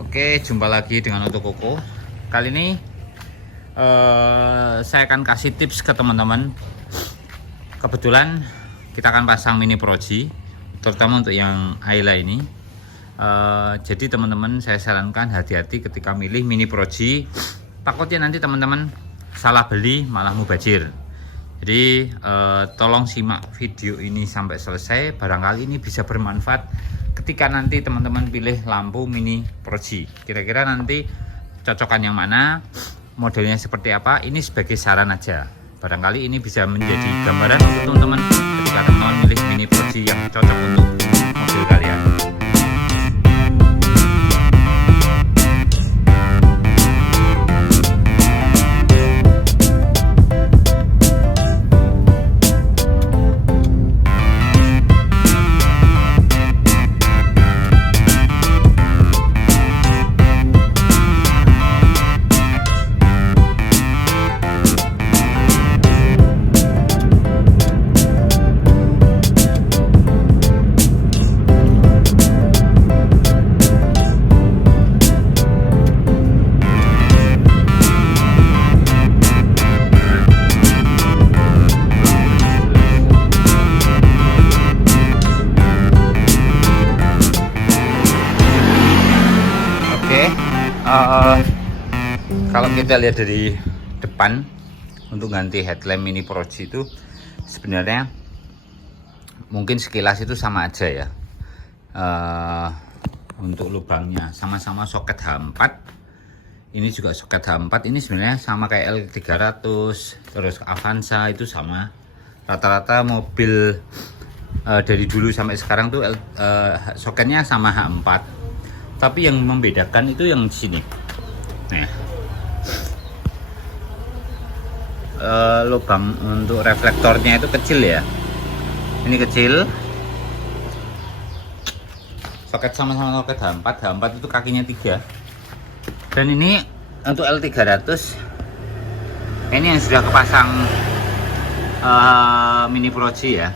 Oke, jumpa lagi dengan Otokoko. Kali ini saya akan kasih tips ke teman-teman. Kebetulan kita akan pasang mini proji, terutama untuk yang Ayla ini. Jadi teman-teman, saya sarankan hati-hati ketika milih mini proji. Takutnya nanti teman-teman salah beli malah mubazir. Jadi tolong simak video ini sampai selesai. Barangkali ini bisa bermanfaat ketika nanti teman-teman pilih lampu mini proji. Kira-kira nanti cocokan yang mana, modelnya seperti apa, ini sebagai saran aja. Barangkali ini bisa menjadi gambaran untuk teman-teman ketika teman-teman milih mini proji yang cocok untuk mobil kalian. Kalau kita lihat dari depan untuk ganti headlamp mini proji itu sebenarnya mungkin sekilas itu sama aja ya. Untuk lubangnya sama-sama soket H4, ini juga soket H4, ini sebenarnya sama kayak L300 terus Avanza, itu sama. Rata-rata mobil dari dulu sampai sekarang tuh soketnya sama H4, tapi yang membedakan itu yang di sini. Nah, lubang untuk reflektornya itu kecil ya. Ini kecil. Soket sama-sama soket H4. H4 itu kakinya 3. Dan ini untuk L300. Ini yang sudah kepasang mini proji ya.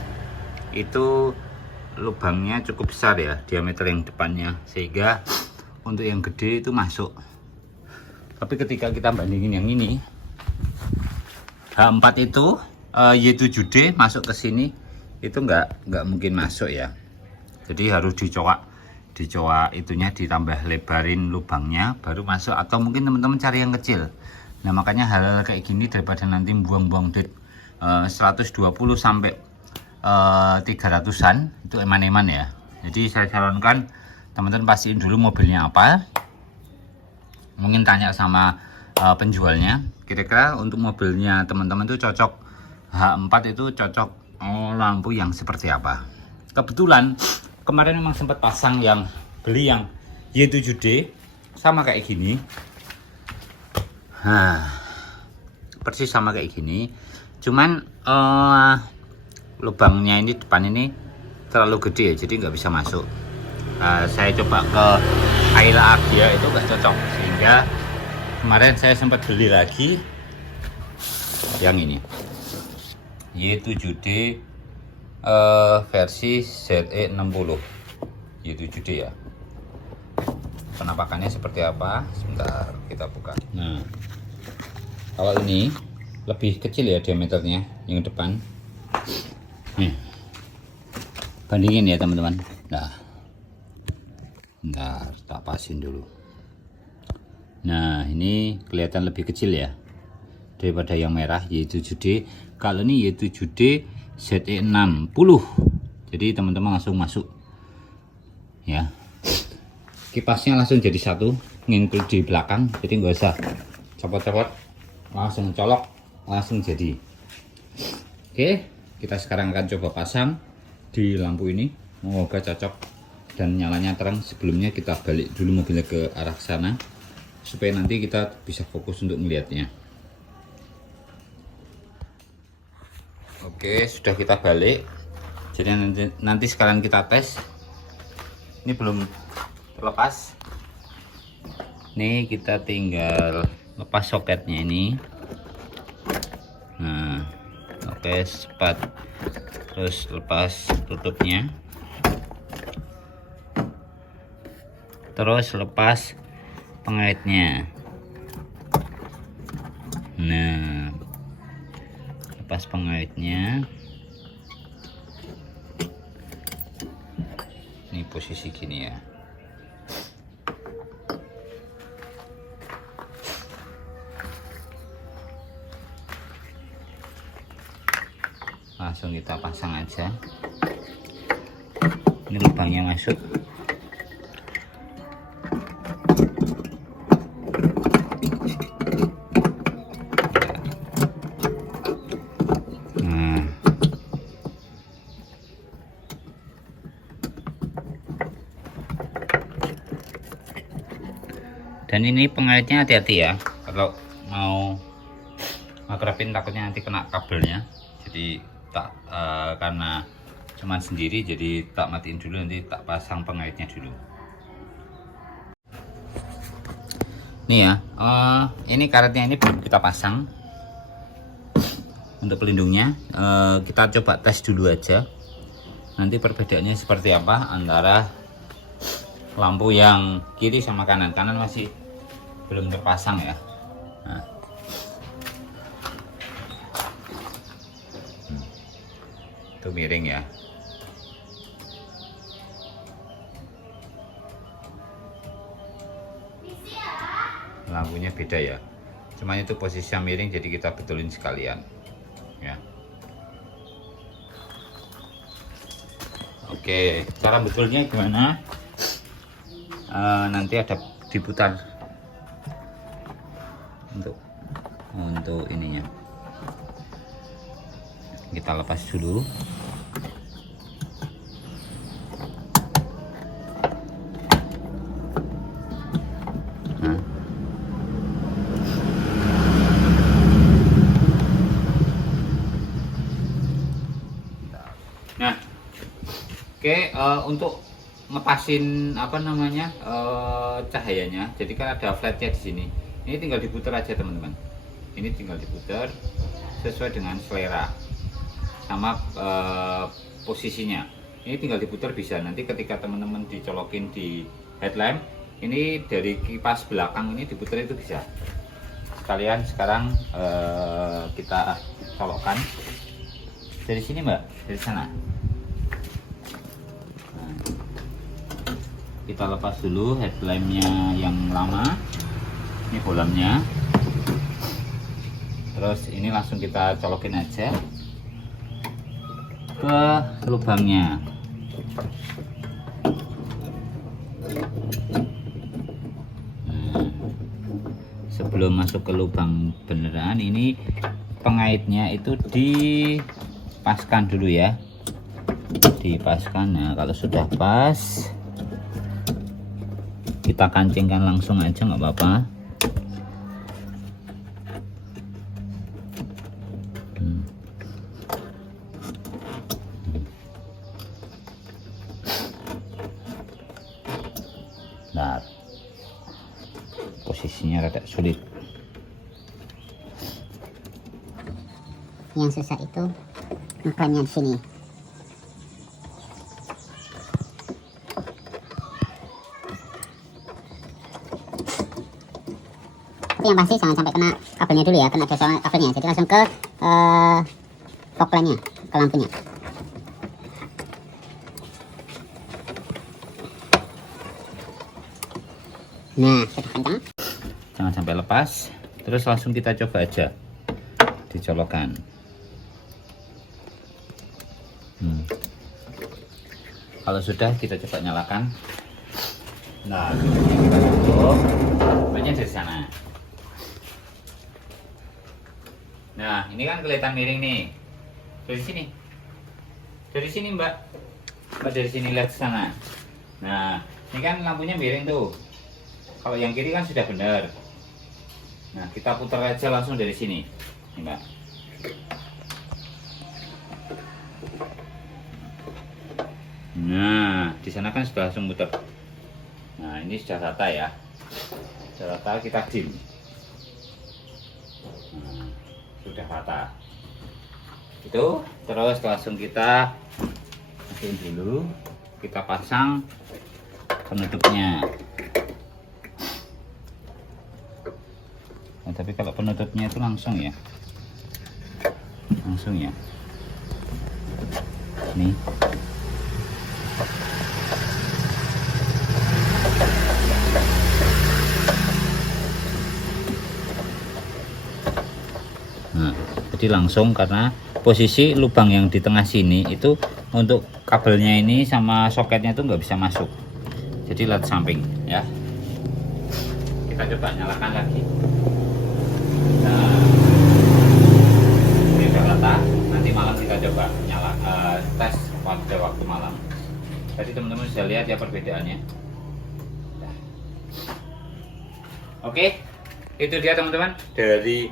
Itu lubangnya cukup besar ya, diameter yang depannya, sehingga untuk yang gede itu masuk. Tapi ketika kita bandingin yang ini, H4 itu Y7D masuk ke sini itu nggak mungkin masuk ya. Jadi harus dicoak itunya, ditambah lebarin lubangnya baru masuk, atau mungkin teman-teman cari yang kecil. Nah makanya hal kayak gini daripada nanti buang-buang duit 120 sampai 300-an itu eman-eman ya. Jadi saya sarankan teman-teman pastiin dulu mobilnya apa. Mungkin tanya sama penjualnya, kira-kira untuk mobilnya teman-teman itu cocok H4 itu cocok lampu yang seperti apa. Kebetulan kemarin memang sempat pasang yang beli yang Y7D sama kayak gini. Persis sama kayak gini, cuman lubangnya ini depan ini terlalu gede ya, jadi nggak bisa masuk. Saya coba ke Ayla Agya itu nggak cocok, sehingga kemarin saya sempat beli lagi yang ini Y7D versi ZE60 Y7D ya. Penampakannya seperti apa? Sebentar kita buka. Nah, kalau ini lebih kecil ya diameternya yang depan. Nih, bandingin ya teman-teman. Nah, bentar, tak pasin dulu. Nah, ini kelihatan lebih kecil ya daripada yang merah Y7D. Kalau ini Y7D ZE60. Jadi teman-teman langsung masuk ya. Kipasnya langsung jadi satu, nginclude di belakang, jadi nggak usah copot-copot, langsung colok, langsung jadi. Oke, kita sekarang akan coba pasang di lampu ini. Semoga cocok dan nyalanya terang. Sebelumnya kita balik dulu mobilnya ke arah sana supaya nanti kita bisa fokus untuk melihatnya. Oke, sudah kita balik. Jadi nanti sekarang kita tes. Ini belum terlepas. Nih kita tinggal lepas soketnya ini. Nah, oke, cepat. Terus lepas tutupnya. Terus lepas pengaitnya. Nah, lepas pengaitnya. Ini posisi gini ya. Langsung kita pasang aja. Ini lubangnya masuk. Dan ini pengaitnya hati-hati ya, kalau mau ngakrapin takutnya nanti kena kabelnya. Jadi tak karena cuman sendiri, jadi tak matiin dulu, nanti tak pasang pengaitnya dulu. Nih ya, ini karetnya ini belum kita pasang. Untuk pelindungnya kita coba tes dulu aja, nanti perbedaannya seperti apa antara lampu yang kiri sama kanan. Kanan masih belum terpasang ya. Nah. Itu miring ya. Lampunya beda ya, cuman itu posisinya miring, jadi kita betulin sekalian ya. Oke, cara betulnya gimana? Nanti ada diputar untuk ininya. Kita lepas dulu. Nah, oke, untuk ngepasin apa namanya cahayanya, jadi kan ada flatnya di sini. Ini tinggal diputar aja teman-teman. Ini tinggal diputar sesuai dengan selera sama posisinya. Ini tinggal diputar bisa. Nanti ketika teman-teman dicolokin di headlamp, ini dari kipas belakang ini diputar itu bisa. Sekalian sekarang kita colokkan dari sini Mbak, dari sana. Nah, kita lepas dulu headlampnya yang lama. Ini bolamnya. Terus ini langsung kita colokin aja ke lubangnya. Nah, sebelum masuk ke lubang beneran, ini pengaitnya itu dipaskan dulu ya. Dipaskan. Nah, kalau sudah pas, kita kancingkan langsung aja, nggak apa-apa. Nah, posisinya rada sulit. Yang susah itu ngeklemnya di sini. Tapi yang pasti jangan sampai kena kabelnya dulu ya, kena dasar kabelnya. Jadi langsung ke fog lamp-nya, ke lampunya. Nah, sudah kencang. Jangan sampai lepas. Terus langsung kita coba aja dicolokkan. Kalau sudah, kita coba nyalakan. Nah, ini kita tutup. Banyak dari sana. Nah, ini kan kelihatan miring nih. Dari sini. Dari sini, Mbak. Mbak dari sini lihat ke sana. Nah, ini kan lampunya miring tuh. Kalau yang kiri kan sudah benar. Nah, kita putar aja langsung dari sini. Nih, Mbak. Nah, di sana kan sudah langsung muter. Nah, ini sudah rata ya. Sudah rata, kita dim. Nah, sudah rata. Itu terus langsung kita masukin dulu. Kita pasang penutupnya. tapi kalau penutupnya itu langsung ya, langsung ya. Nih. Nah, jadi langsung karena posisi lubang yang di tengah sini itu untuk kabelnya ini sama soketnya itu nggak bisa masuk. Jadi lihat samping ya. Kita coba nyalakan lagi. Nah, ini udah rata. Nanti malam kita coba tes pada waktu malam. Jadi teman-teman bisa lihat ya perbedaannya. Nah. Oke, itu dia teman-teman dari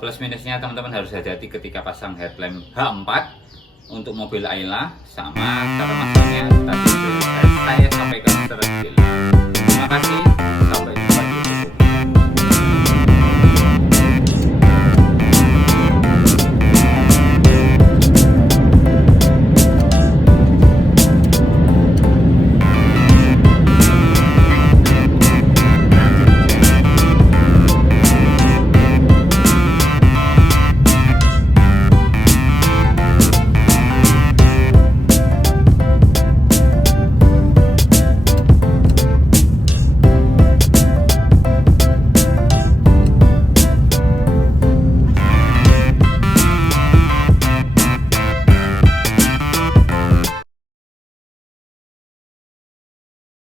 plus minusnya. Teman-teman harus hati-hati ketika pasang headlamp H4 untuk mobil Ayla, sama cara masangnya tadi saya sampaikan secara detail. Terima kasih.